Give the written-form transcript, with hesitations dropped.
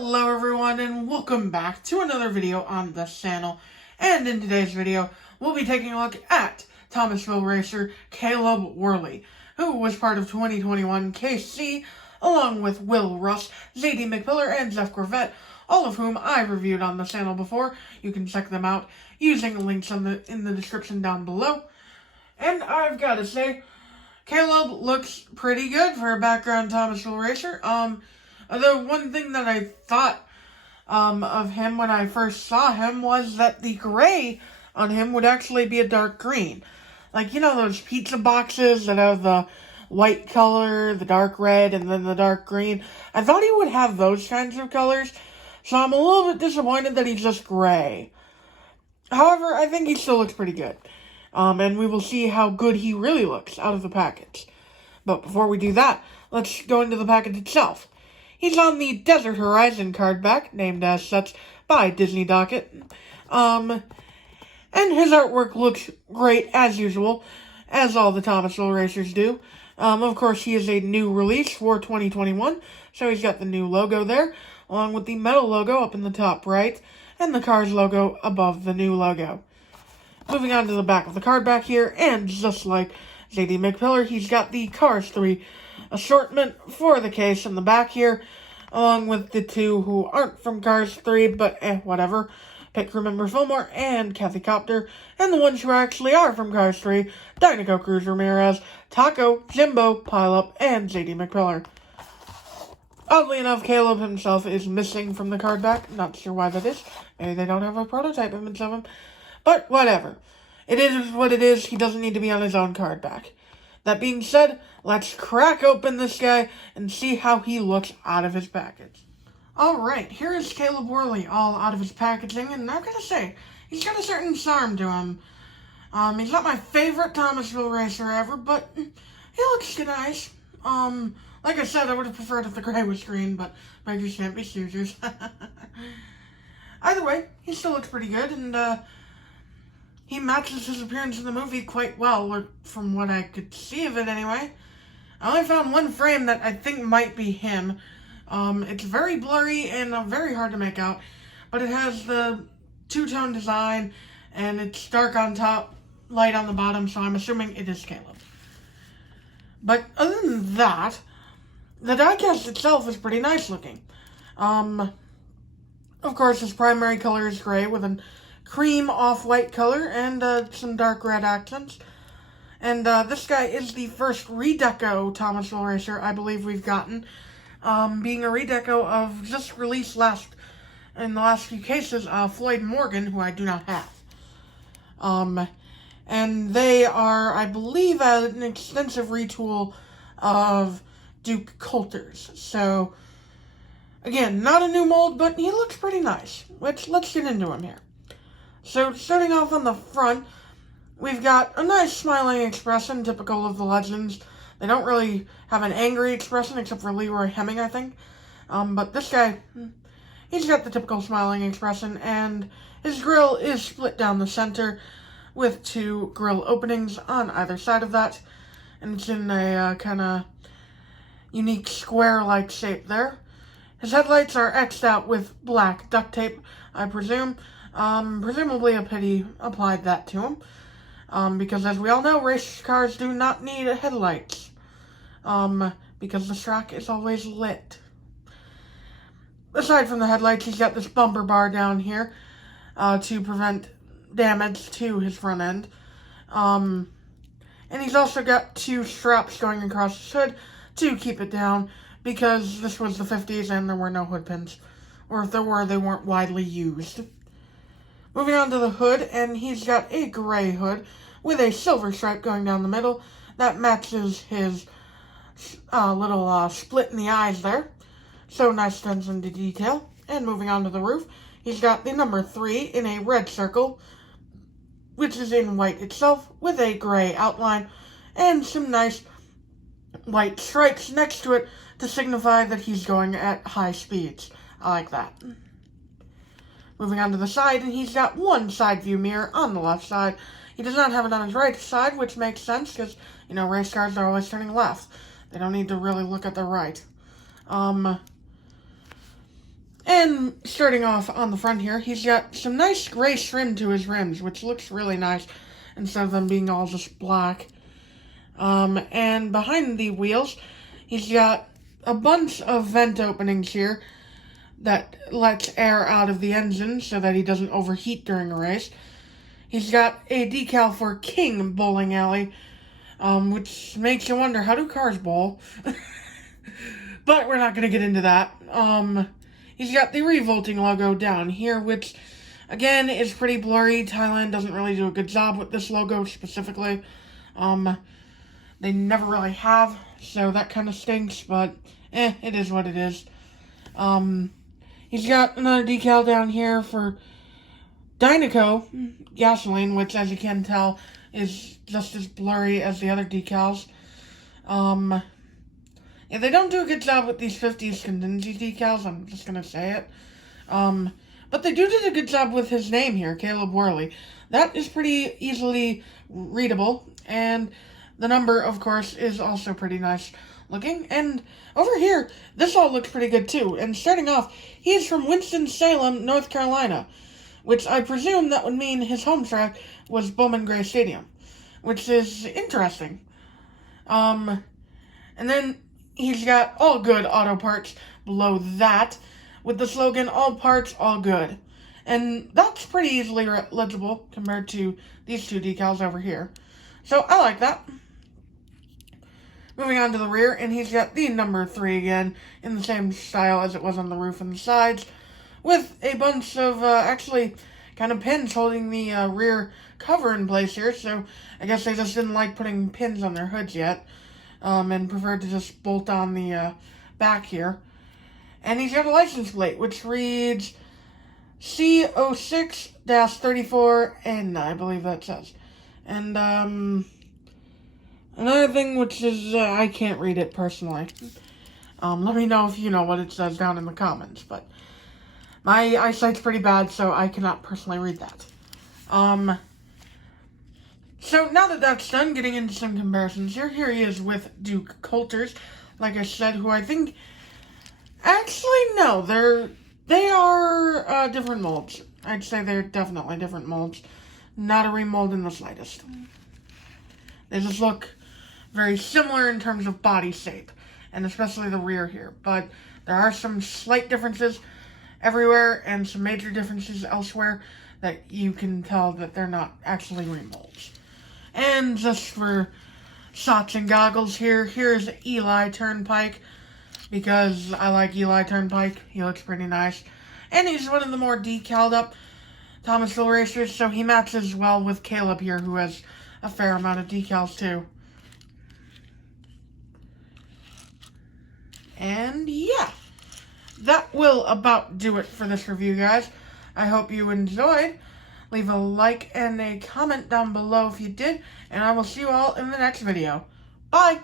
Hello everyone and welcome back to another video on this channel. And in today's video, we'll be taking a look at Thomasville Racer Caleb Worley, who was part of 2021 KC, along with Will Russ, Zadie McPillar, and Jeff Corvette, all of whom I've reviewed on the channel before. You can check them out using links in the description down below. And I've got to say, Caleb looks pretty good for a background Thomasville Racer. Although one thing that I thought of him when I first saw him was that the gray on him would actually be a dark green. Like, you know those pizza boxes that have the white color, the dark red, and then the dark green? I thought he would have those kinds of colors, so I'm a little bit disappointed that he's just gray. However, I think he still looks pretty good. And we will see how good he really looks out of the package. But before we do that, let's go into the package itself. He's on the Desert Horizon card back, named as such by Disney Docket. And his artwork looks great as usual, as all the Thomasville Racers do. Of course, he is a new release for 2021, so he's got the new logo there, along with the Mattel logo up in the top right, and the Cars logo above the new logo. Moving on to the back of the card back here, and just like Zadie McPillar, he's got the Cars 3 assortment for the case in the back here, along with the two who aren't from Cars 3, but whatever. Pit crew member Fillmore and Kathy Copter, and the ones who actually are from Cars 3, Dinoco Cruz Ramirez, Taco, Jimbo, Pileup, and Zadie McPillar. Oddly enough, Caleb himself is missing from the card back. Not sure why that is. Maybe they don't have a prototype image of him. But whatever. It is what it is. He doesn't need to be on his own card back. That being said, let's crack open this guy and see how he looks out of his package. Alright, here is Caleb Worley all out of his packaging, and I've got to say, he's got a certain charm to him. He's not my favorite Thomasville Racer ever, but he looks nice. Like I said, I would have preferred if the gray was green, but beggars can't be choosers. Either way, he still looks pretty good, and he matches his appearance in the movie quite well, or from what I could see of it anyway. I only found one frame that I think might be him. It's very blurry and very hard to make out, but it has the two-tone design, and it's dark on top, light on the bottom, so I'm assuming it is Caleb. But other than that, the diecast itself is pretty nice looking. Of course, his primary color is gray with a cream off-white color and some dark red accents. And this guy is the first redeco Thomasville Racer I believe we've gotten, being a redeco of just released in the last few cases, Floyd Morgan, who I do not have. And they are, I believe, an extensive retool of Duke Coulter's. So, again, not a new mold, but he looks pretty nice. Let's get into him here. So, starting off on the front, we've got a nice smiling expression, typical of the Legends. They don't really have an angry expression, except for Leroy Hemming, I think. But this guy, he's got the typical smiling expression, and his grill is split down the center, with two grill openings on either side of that. And it's in a kind of unique square-like shape there. His headlights are X'd out with black duct tape, I presume. Presumably a pity applied that to him. Because as we all know, race cars do not need headlights. Because the track is always lit. Aside from the headlights, he's got this bumper bar down here, to prevent damage to his front end. And he's also got two straps going across his hood to keep it down, because this was the 50s and there were no hood pins. Or if there were, they weren't widely used. Moving on to the hood, and he's got a gray hood with a silver stripe going down the middle that matches his little split in the eyes there. So nice attention to detail. And moving on to the roof, he's got the number 3 in a red circle, which is in white itself, with a gray outline, and some nice white stripes next to it to signify that he's going at high speeds. I like that. Moving on to the side, and he's got one side view mirror on the left side. He does not have it on his right side, which makes sense, because, you know, race cars are always turning left. They don't need to really look at the right. And And starting off on the front here, he's got some nice gray trim to his rims, which looks really nice instead of them being all just black. And behind the wheels, he's got a bunch of vent openings here that lets air out of the engine so that he doesn't overheat during a race. He's got a decal for King Bowling Alley, which makes you wonder, how do cars bowl? But we're not going to get into that. He's got the revolting logo down here, which, again, is pretty blurry. Thailand doesn't really do a good job with this logo specifically. They never really have, so that kind of stinks, but it is what it is. He's got another decal down here for Dynaco gasoline, which, as you can tell, is just as blurry as the other decals. Yeah, they don't do a good job with these 50s contingency decals, I'm just gonna say it. But they do a good job with his name here, Caleb Worley. That is pretty easily readable, and the number, of course, is also pretty nice looking. And over here, this all looks pretty good too. And starting off, he is from Winston-Salem, North Carolina, which I presume that would mean his home track was Bowman Gray Stadium, which is interesting. And then he's got All Good Auto Parts below that, with the slogan, all parts, all good. And that's pretty easily legible compared to these two decals over here. So I like that. Moving on to the rear, and he's got the number 3 again, in the same style as it was on the roof and the sides, with a bunch of, actually, kind of pins holding the rear cover in place here, so I guess they just didn't like putting pins on their hoods yet, and preferred to just bolt on the back here. And he's got a license plate, which reads C06-34N, I believe that says. And, another thing, which is, I can't read it personally. Let me know if you know what it says down in the comments, but my eyesight's pretty bad, so I cannot personally read that. So now that that's done, getting into some comparisons here he is with Duke Coulters, like I said, who I think, actually, no, they are, different molds. I'd say they're definitely different molds. Not a remold in the slightest. They just look very similar in terms of body shape, and especially the rear here, but there are some slight differences everywhere and some major differences elsewhere that you can tell that they're not actually remolds. And just for shots and goggles here's Eli Turnpike, because I like Eli Turnpike. He looks pretty nice, and he's one of the more decaled up Thomasville Racers, so he matches well with Caleb here, who has a fair amount of decals too. And yeah, that will about do it for this review, guys. I hope you enjoyed. Leave a like and a comment down below if you did, and I will see you all in the next video. Bye!